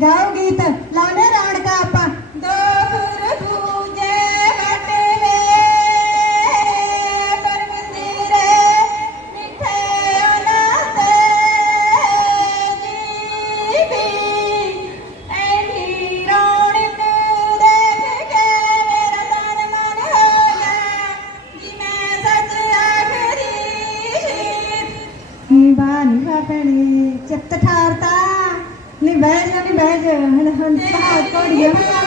ਗਾਓ ਗੀਤ ਲਾਣੇ ਰੌਣਕਾਂ ਆਪਾਂ। ਦੋ ਖਰਬੂਜੇ ਵਟੇ ਪਰ ਮਿੱਠੇ ਅਨੰਦ ਜੀ ਵੀ ਐਨੀ ਰੌਣਕ ਦੇਖ ਕੇ ਮੇਰਾ ਤਨ ਮਨ ਹੋ ਗਿਆ, ਜੀ ਮੈਂ ਸੱਚ ਆਖਦੀ ਬਾਨੀ ਬਾਪਣੀ ਚਿੱਤ ਠਾਰਤਾ ਨੀ ਬਹਿ ਜਾ ਨੀ ਬਹਿ ਜਾ ਹਣ ਹਣ ਪਹਾੜ ਕੋੜੀਏ ਬਣਾ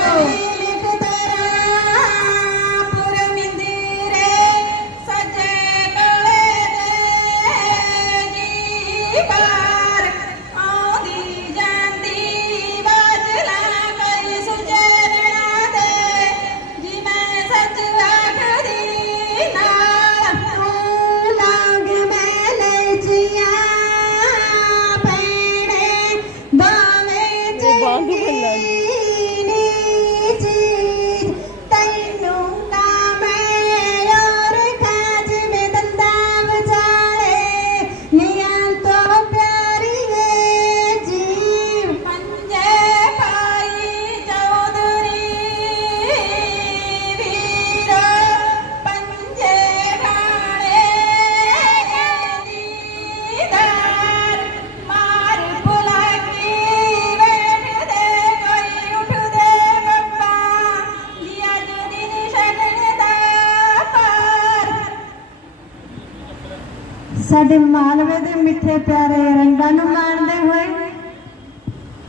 ਸਾਡੇ ਮਾਲਵੇ ਦੇ ਮਿੱਠੇ ਪਿਆਰੇ ਰੰਗਾਂ ਨੂੰ ਮਾਣਦੇ ਹੋਏ,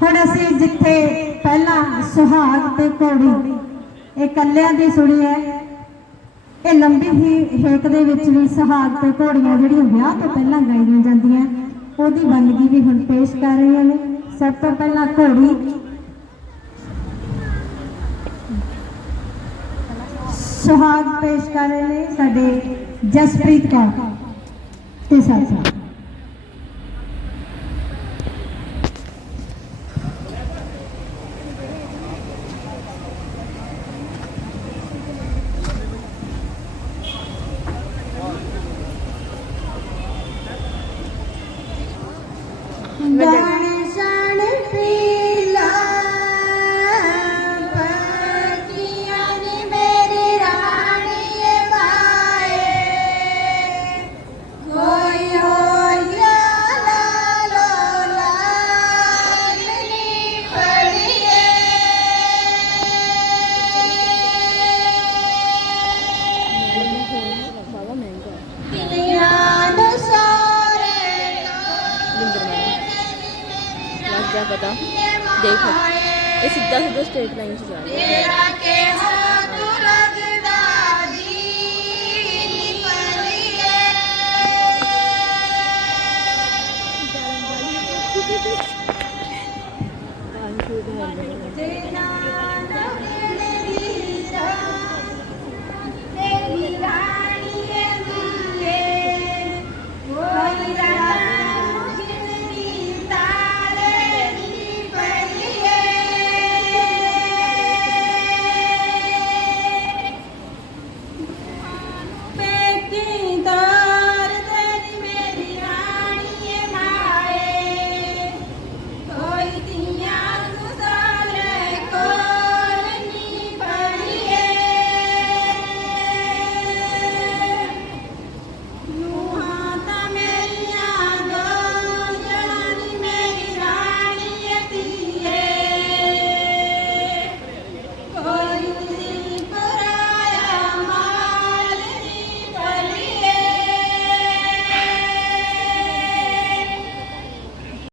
ਹੁਣ ਅਸੀਂ ਜਿੱਥੇ ਪਹਿਲਾਂ ਸੁਹਾਗ ਤੇ ਘੋੜੀ, ਇਹ ਕੱਲਿਆਂ ਦੀ ਸੁਣੀ ਹੈ, ਇਹ ਲੰਬੀ ਹੀ ਹੇਕ ਦੇ ਵਿੱਚ ਵੀ ਸੁਹਾਗ ਤੇ ਘੋੜੀਆਂ ਜਿਹੜੀਆਂ ਵਿਆਹ ਤੋਂ ਪਹਿਲਾਂ ਗਾਈਆਂ ਜਾਂਦੀਆਂ, ਉਹਦੀ ਬੰਦਗੀ ਵੀ ਹੁਣ ਪੇਸ਼ ਕਰ ਰਹੀਆਂ ਨੇ। ਸਭ ਤੋਂ ਪਹਿਲਾਂ ਘੋੜੀ। ਸੁਹਾਗ ਪੇਸ਼ ਕਰ ਰਹੇ ਨੇ ਸਾਡੇ ਜਸਪ੍ਰੀਤ ਕੌਰ। ਤੇ ਸਾਥੀ ਪਤਾ ਦੇਖ ਇਹ ਸਿੱਧਾ ਸਿੱਧਾ ਸਟ੍ਰੇਟ ਲਾਈਨ 'ਚ ਜਾ ਰਿਹਾ। ਹੈ No.